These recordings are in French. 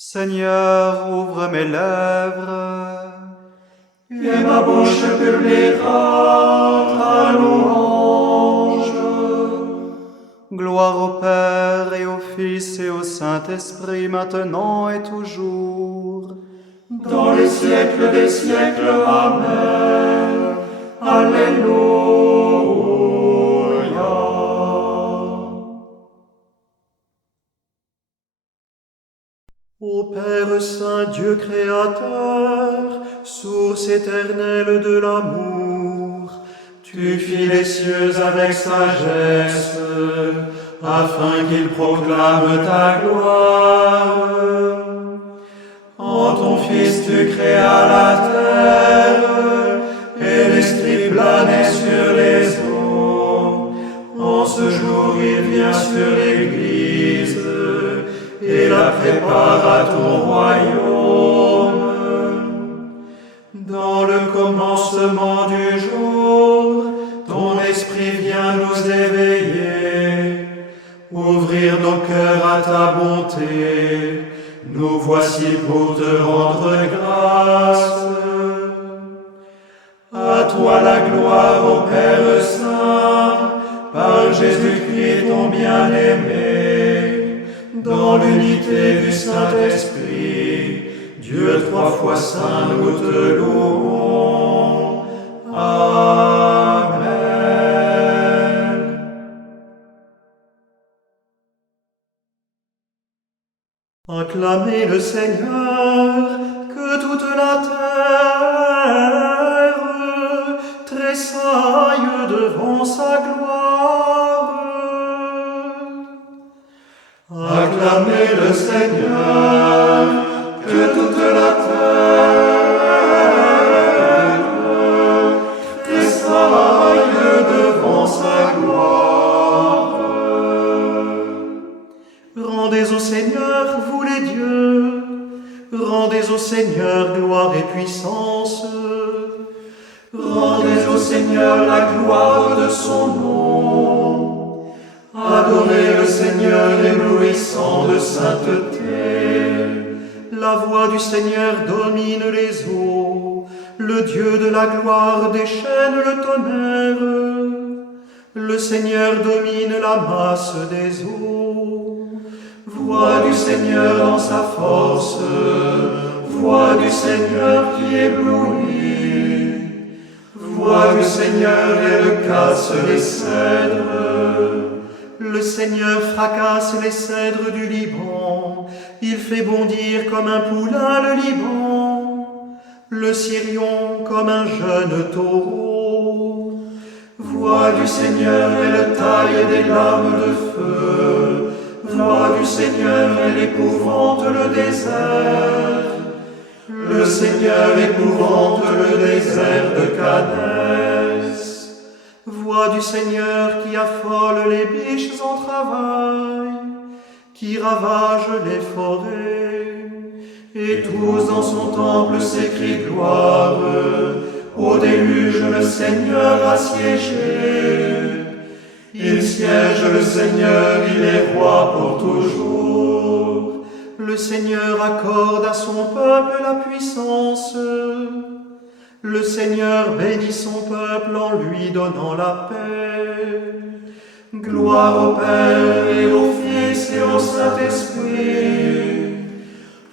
Seigneur, ouvre mes lèvres, et ma bouche publiera ta louange. gloire au Père et au Fils et au Saint-Esprit, maintenant et toujours. Dans les siècles des siècles, Amen. Alléluia. Ô Père Saint, Dieu créateur, source éternelle de l'amour, tu fis les cieux avec sagesse, afin qu'ils proclament ta gloire. En ton Fils tu créas la terre, et l'Esprit planait sur les eaux. En ce jour il vient sur l'Église, et la prépare à ton royaume. Dans le commencement du jour, ton Esprit vient nous éveiller, ouvrir nos cœurs à ta bonté. Nous voici pour te rendre grâce. À toi la gloire, ô Père Saint, par Jésus-Christ ton bien-aimé, dans l'unité du Saint-Esprit, Dieu trois fois saint, nous te louons. Amen. Acclamez le Seigneur, que toute la terre tressaille devant sa gloire. Acclamez le Seigneur, que toute la terre tressaille devant sa gloire. Rendez au Seigneur, vous les dieux, rendez au Seigneur gloire et puissance. Rendez au Seigneur la gloire de son nom. Adorez le Seigneur éblouissant de sainteté. La voix du Seigneur domine les eaux. Le Dieu de la gloire déchaîne le tonnerre. Le Seigneur domine la masse des eaux. Voix du Seigneur dans sa force. Voix du Seigneur qui éblouit. Voix du Seigneur, elle casse les cèdres. Le Seigneur fracasse les cèdres du Liban. Il fait bondir comme un poulain le Liban. Le Sirion comme un jeune taureau. Voix du Seigneur, elle taille des lames de feu. Voix du Seigneur, elle épouvante le désert. Le Seigneur épouvante le désert de Kadès. Voix du Seigneur qui affole les biches en travail, qui ravage les forêts. Et tous dans son temple s'écrient gloire. Au déluge le Seigneur a siégé. Il siège le Seigneur, il est roi pour toujours. Le Seigneur accorde à son peuple la puissance. Le Seigneur bénit son peuple en lui donnant la paix. Gloire au Père et au Fils et au Saint-Esprit,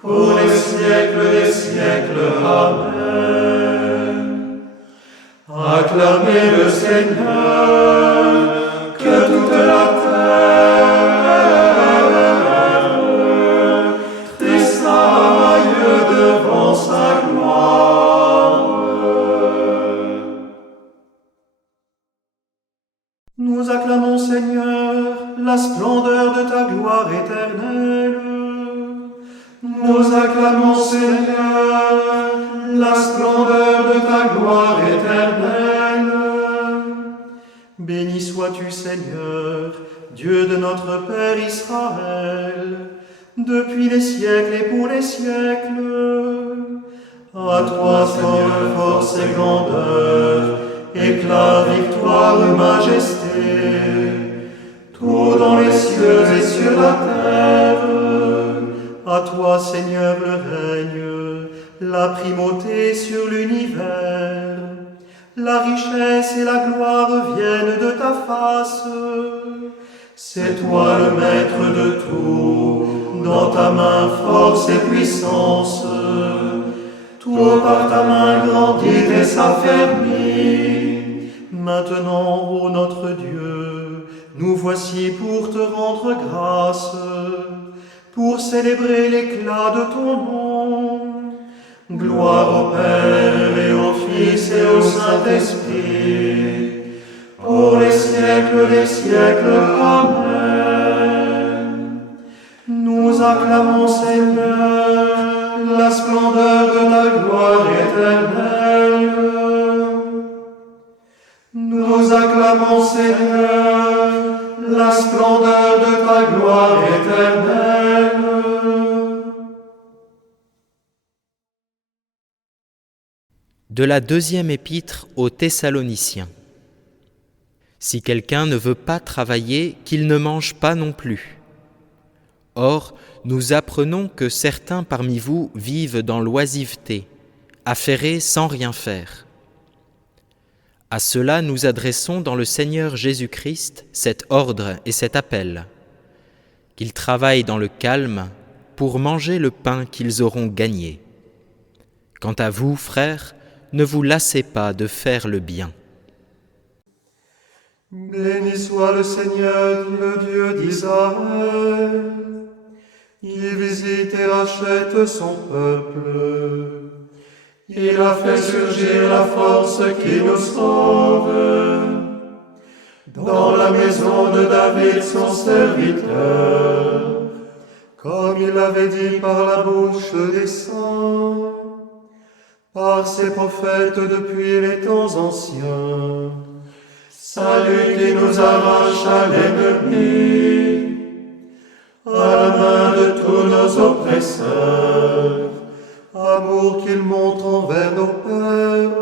pour les siècles des siècles. Amen. Acclamez le Seigneur, que toute la terre tressaille devant sa gloire. Nous acclamons, Seigneur, la splendeur de ta gloire éternelle. Nous acclamons, Seigneur, la splendeur de ta gloire éternelle. Béni sois-tu, Seigneur, Dieu de notre Père Israël, depuis les siècles et pour les siècles. À toi, Seigneur, force et grandeur, éclat, victoire, majesté, tout dans les cieux et sur la terre. À toi, Seigneur, le règne, la primauté sur l'univers. La richesse et la gloire viennent de ta face. C'est toi le maître de tout, dans ta main force et puissance. Tout par ta main grandit et s'affermit. Maintenant, ô notre Dieu, nous voici pour te rendre grâce, pour célébrer l'éclat de ton nom. Gloire au Père et au Fils et au Saint-Esprit, pour les siècles des siècles. Amen. Nous acclamons, Seigneur, la splendeur de ta gloire éternelle. Nous acclamons, Seigneur, la splendeur de ta gloire éternelle. De la deuxième épître aux Thessaloniciens. Si quelqu'un ne veut pas travailler, qu'il ne mange pas non plus. Or, nous apprenons que certains parmi vous vivent dans l'oisiveté, affairés sans rien faire. À ceux-là, nous adressons dans le Seigneur Jésus-Christ cet ordre et cet appel, qu'ils travaillent dans le calme pour manger le pain qu'ils auront gagné. Quant à vous, frères, ne vous lassez pas de faire le bien. Béni soit le Seigneur, le Dieu d'Israël. Il visite et rachète son peuple. Il a fait surgir la force qui nous sauve. Dans la maison de David, son serviteur, comme il l'avait dit par la bouche des saints, par ses prophètes depuis les temps anciens. Salut qui nous arrache à l'ennemi, à la main de tous nos oppresseurs, amour qu'il montre envers nos pères,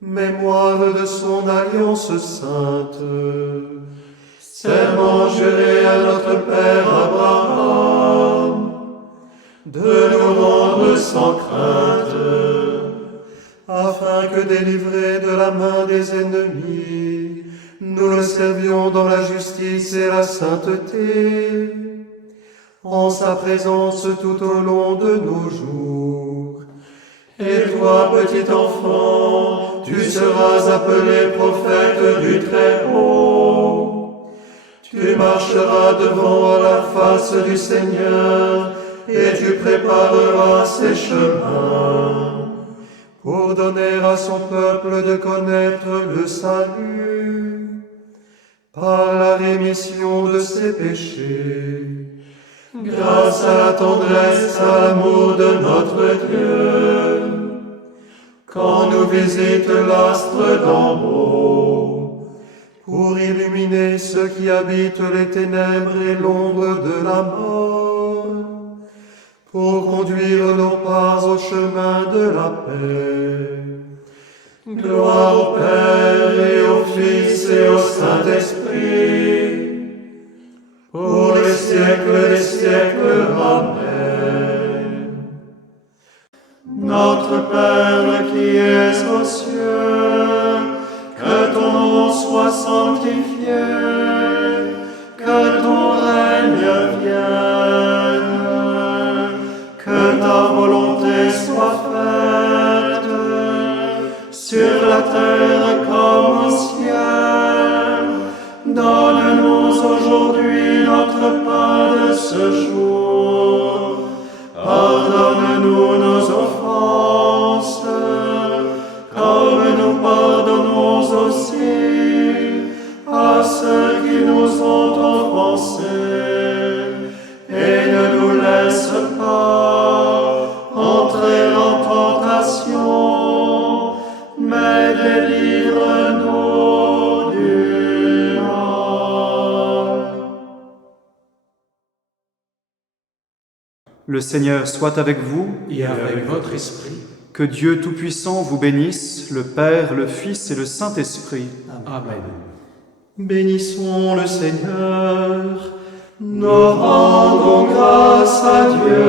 mémoire de son alliance sainte, serment juré à notre Père Abraham, de nous rendre sans crainte, afin que délivrés de la main des ennemis, nous le servions dans la justice et la sainteté, en sa présence tout au long de nos jours. Et toi, petit enfant, tu seras appelé prophète du Très-Haut. Tu marcheras devant à la face du Seigneur, et tu prépareras ses chemins, pour donner à son peuple de connaître le salut, par la rémission de ses péchés, grâce à la tendresse, à l'amour de notre Dieu, quand nous visite l'astre d'en haut, pour illuminer ceux qui habitent les ténèbres et l'ombre de la mort, pour conduire nos pas au chemin de la paix. Gloire au Père et au Fils et au Saint-Esprit, pour les siècles des siècles. Amen. Notre Père qui es aux cieux, que ton nom soit sanctifié, que ton règne vienne, que ta volonté soit faite, sur la terre comme au ciel. Donne-nous aujourd'hui notre pain de ce jour. Pardonne-nous nos offenses, comme nous pardonnons aussi à ceux qui nous ont offensés. Et ne nous laisse pas entrer en tentation, mais délivre-nous du mal. Le Seigneur soit avec vous. Et avec votre esprit. Que Dieu Tout-Puissant vous bénisse, le Père, le Fils et le Saint-Esprit. Amen. Bénissons le Seigneur. Nous rendons grâce à Dieu.